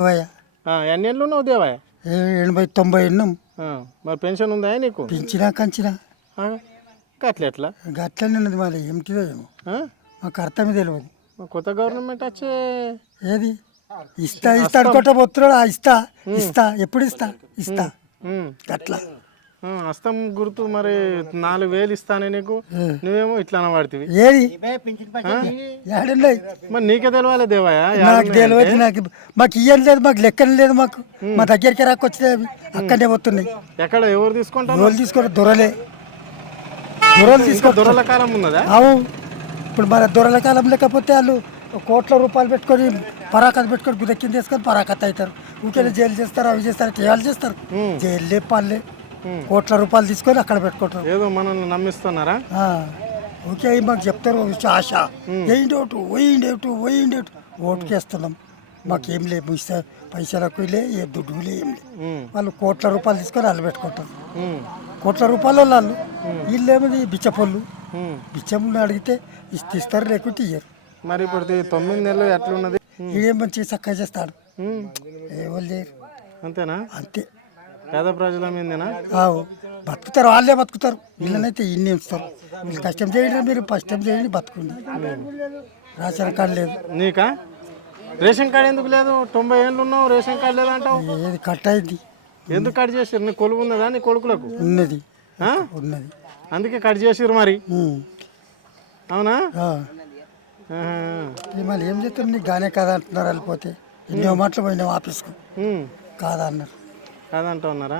దేవయ్య ఎన్ని ఏళ్ళు ఉన్నావు దేవయ్య? 80-90 ఎన్నం మరి పెన్షన్ ఉందా నీకు? పెంచినా కంచినా అట్లా ఎట్లా? గట్లనే ఉన్నది. మరి ఏమిటిదో ఏమో మాకు అర్థమే తెలియదు. కొత్త గవర్నమెంట్ వచ్చే ఏది ఇస్తాడు కొట్ట పోతున్నాడు. ఇస్తా ఎప్పుడు ఇస్తా అట్లా హస్తం గుర్తు మరి 4,000 ఇస్తానే నీకు, నువ్వేమో ఇట్లా పడుతుంది. ఏది ఏడున్నాయి మరి నీకే తెలవాలి దేవయ్య. నాకు తెలియదు. మాకు ఇయ్యం లేదు, మాకు లెక్కన లేదు. మాకు మా దగ్గరికి రాకొచ్చినాయి, అవి అక్కడనే పోతున్నాయి. ఎక్కడ ఎవరు తీసుకుంటారు? ఎవరు తీసుకోండి? దొరలు దొరల కాలం ఉన్నదా? అవు ఇప్పుడు మన దొరల కాలం లేకపోతే వాళ్ళు కోట్ల రూపాయలు పెట్టుకొని పరాకత్ పెట్టుకొని గుదెక్కింది చేసుకొని పరాకత్ అవుతారు. ఊరికే జైలు చేస్తారు, అవి చేస్తారు, చేయాలి చేస్తారు. జైలు పాలే కోట్ల రూపాయలు తీసుకొని అక్కడ పెట్టుకుంటారు. ఏదో మనల్ని నమ్మిస్తున్నారా? ఓకే మాకు చెప్తారు ఆశ. వేయండి ఓటుకి వేస్తున్నాం. మాకేం లేవు, ఇస్తే పైసలకు లే, ఏ దుడ్డు లే, ఏం లేదు. వాళ్ళు కోట్ల రూపాయలు తీసుకొని వాళ్ళు పెట్టుకుంటారు. కోట్ల రూపాయలు వాళ్ళు వీళ్ళేమది బిచ్చపళ్ళు. బిచ్చములు అడిగితే ఇస్తారు, లేకుంటే ఇయ్యరు. మరి ఇప్పుడు 9 నెలలు ఎట్లున్నది? ఇదే మంచి చక్కగా చేస్తాడు. ఎవరు లేరు. అంతేనా? అంతే. పేద ప్రజల మీదేనా? బతుకుతారు, వాళ్ళే బతుకుతారు. వీళ్ళనైతే ఇన్ని ఉంచుతారు. వీళ్ళు కష్టం చేయండి, మీరు కష్టం చేయండి, బతుకుండి. రేషన్ కార్డు లేదు. నీకా రేషన్ కార్డు ఎందుకు లేదు? 90 ఏళ్ళు ఉన్నావు, రేషన్ కార్డు లేదంటావు. ఏది కట్ అయింది. ఎందుకు కట్ చేసారు? నీ కొలువు ఉన్నదా నీ కొడుకులకు? ఉన్నది. అందుకే కట్ చేసారు మరి. అవునా? మళ్ళీ ఏం చేస్తాం? నీకు గానే కాదా అంటున్నారు. వెళ్ళిపోతే ఎన్నో మాటలు పోయినావు ఆఫీస్కు, కాదా అన్నారు. కాదంటా ఉన్నారా?